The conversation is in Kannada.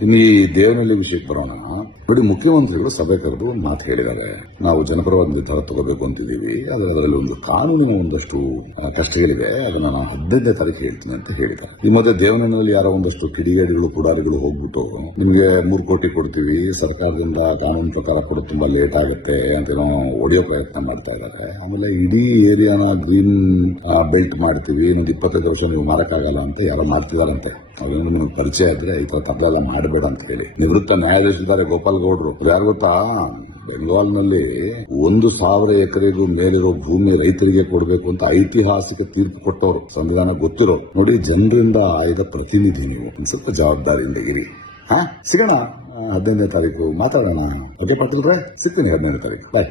ఇన్ని దేవుని లింగ్ చెప్పరాను ನೋಡಿ ಮುಖ್ಯಮಂತ್ರಿಗಳು ಸಭೆ ಕರೆದು ಒಂದು ಮಾತು ಹೇಳಿದ್ದಾರೆ. ನಾವು ಜನಪರವಾದ ನಿರ್ಧಾರ ತಗೋಬೇಕು ಅಂತಿದ್ದೀವಿ. ಆದರೆ ಅದರಲ್ಲಿ ಒಂದು ಕಾನೂನಿನ ಒಂದಷ್ಟು ಕಷ್ಟಗಳಿವೆ. ಅದನ್ನ ನಾನು ಹದಿನೈದನೇ ತಾರೀಕು ಹೇಳ್ತೀನಿ ಅಂತ ಹೇಳಿದ್ದಾರೆ. ಈ ಮಧ್ಯೆ ದೇವನಹಳ್ಳಿಯಲ್ಲಿ ಯಾರೋ ಒಂದಷ್ಟು ಕಿಡಿಗೇಡಿಗಳು, ಪುಡಾರಿಗಳು ಹೋಗ್ಬಿಟ್ಟು, ನಿಮಗೆ ಮೂರು ಕೋಟಿ ಕೊಡ್ತೀವಿ, ಸರ್ಕಾರದಿಂದ ಕಾನೂನು ಪ್ರಕಾರ ಕೂಡ ತುಂಬಾ ಲೇಟ್ ಆಗುತ್ತೆ ಅಂತ ಹೊಡೆಯೋ ಪ್ರಯತ್ನ ಮಾಡ್ತಾ ಇದ್ದಾರೆ. ಆಮೇಲೆ ಇಡೀ ಏರಿಯಾನ ಗ್ರೀನ್ ಬೆಲ್ಟ್ ಮಾಡ್ತೀವಿ. ಇನ್ನೊಂದು ಇಪ್ಪತ್ತೈದು ವರ್ಷ ನೀವು ಮಾರಕ್ಕಾಗಲ್ಲ ಅಂತ ಯಾರೋ ಮಾಡ್ತಿದಾರಂತೆ ಅವ್ರೇನು ನಿಮ್ಗೆ ಪರಿಚಯ ಇದ್ರೆ ಈ ತರ ತಪ್ಪಲ್ಲ ಮಾಡಬೇಡ ಅಂತ ಹೇಳಿ. ನಿವೃತ್ತ ನ್ಯಾಯಾಧೀಶರಿದ್ದಾರೆ ಗೋಪಾಲ್ ಗೌಡ್ರು ಯಾರು ಗೊತ್ತಾ? ಬೆಂಗಾಲ್ನಲ್ಲಿ ಒಂದು ಸಾವಿರ ಎಕರೆಗೂ ಮೇಲಿರೋ ಭೂಮಿ ರೈತರಿಗೆ ಕೊಡಬೇಕು ಅಂತ ಐತಿಹಾಸಿಕ ತೀರ್ಪು ಕೊಟ್ಟವರು, ಸಂವಿಧಾನ ಗೊತ್ತಿರೋ ನೋಡಿ, ಜನರಿಂದ ಆಯ್ದ ಪ್ರತಿನಿಧಿ ನೀವು. ಸ್ವಲ್ಪ ಜವಾಬ್ದಾರಿಯಿಂದ ಇರಿ. ಹಾ, ಸಿಗೋಣ, ಹದಿನೈದನೇ ತಾರೀಕು. ಮಾತಾಡೋಣ. ಓಕೆ ಪಾಟೀಲ್ರೆ ಸಿಗ್ತೀನಿ ಹದಿನೈದನೇ ತಾರೀಕು. ಬಾಯ್